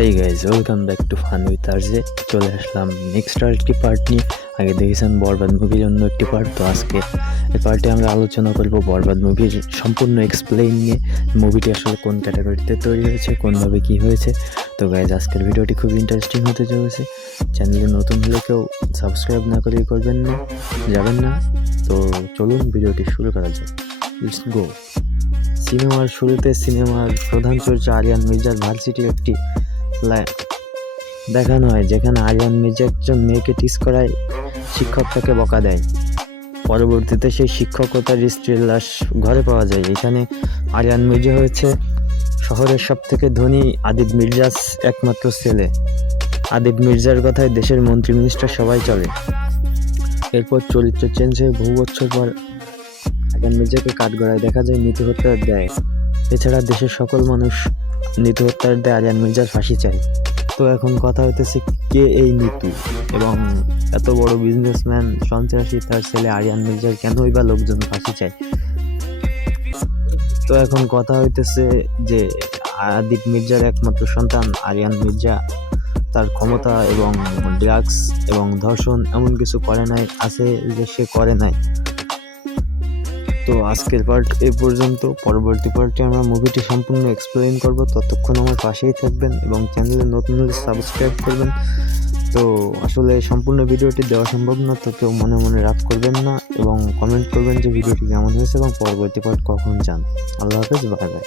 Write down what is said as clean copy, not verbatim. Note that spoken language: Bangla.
Hey guys, welcome back to fun with RJ. চলে আসলাম নেক্সট আরেকটি পার্ট নিয়ে। আগে দেখেছেন বরবাদ মুভির অন্য একটি পার্ট, তো আজকে এই পার্টে আমরা আলোচনা করব বরবাদ মুভির সম্পূর্ণ এক্সপ্লেইন নিয়ে। মুভিটি আসলে কোন ক্যাটাগরিতে তৈরি হয়েছে, কোনভাবে কি হয়েছে। তো গাইজ, আজকের ভিডিওটি খুব ইন্টারেস্টিং হতে চলেছে। চ্যানেলে নতুন হলে কেউ সাবস্ক্রাইব না করেই যাবেন না। তো চলুন ভিডিওটি শুরু করা যাক। Let's go. সিনেমার শুরুতে সিনেমার প্রধান চরিত্র আরিয়ান মির্জার ভার্সিটির একটি দেখানো হয়, যেখানে আরিয়ান মির্জা একজন মেয়েকে টিস করায় শিক্ষক তাকে বকা দেয়। পরবর্তীতে সেই শিক্ষকতার স্ত্রীর লাশ ঘরে পাওয়া যায়। এখানে আরিয়ান মির্জা হয়েছে শহরের সব থেকে ধনী আদিব মির্জার একমাত্র ছেলে। আদিব মির্জার কথায় দেশের মন্ত্রী মিনিস্টার সবাই চলে। এরপর চরিত্র চেঞ্জ হয়ে বহু বছর পর আরিয়ান মির্জাকে কাঠগড়ায় দেখা যায় নীতি হত্যার দেয়। এছাড়া দেশের সকল মানুষ নীতি হত্যার দেয় আরিয়ান মির্জার ফাঁসি চায়। তো এখন কথা হইতেছে, কে এই নীতু এবং এত বড় বিজনেসম্যান সন্ত্রাসী তার ছেলে আরিয়ান মির্জার কেনই বা লোকজন ফাঁসি চায়। তো এখন কথা হইতেছে যে আদিব মির্জার একমাত্র সন্তান আরিয়ান মির্জা তার ক্ষমতা এবং ড্রাগস এবং ধর্ষণ এমন কিছু করে নাই, আছে যে সে করে নাই। তো আজকের পার্ট এই পর্যন্ত। পরবর্তী পার্টে আমরা মুভিটি সম্পূর্ণ এক্সপ্লেইন করব। ততক্ষণ আমার পাশেই থাকবেন এবং চ্যানেলে নতুন হলে সাবস্ক্রাইব করবেন। তো আসলে সম্পূর্ণ ভিডিওটি দেওয়া সম্ভব না, তো কেউ মনে মনে রাগ করবেন না এবং কমেন্ট করবেন যে ভিডিওটি কেমন হয়েছে এবং পরবর্তী পার্ট কখন চান। আল্লাহ হাফেজ, বাই বাই।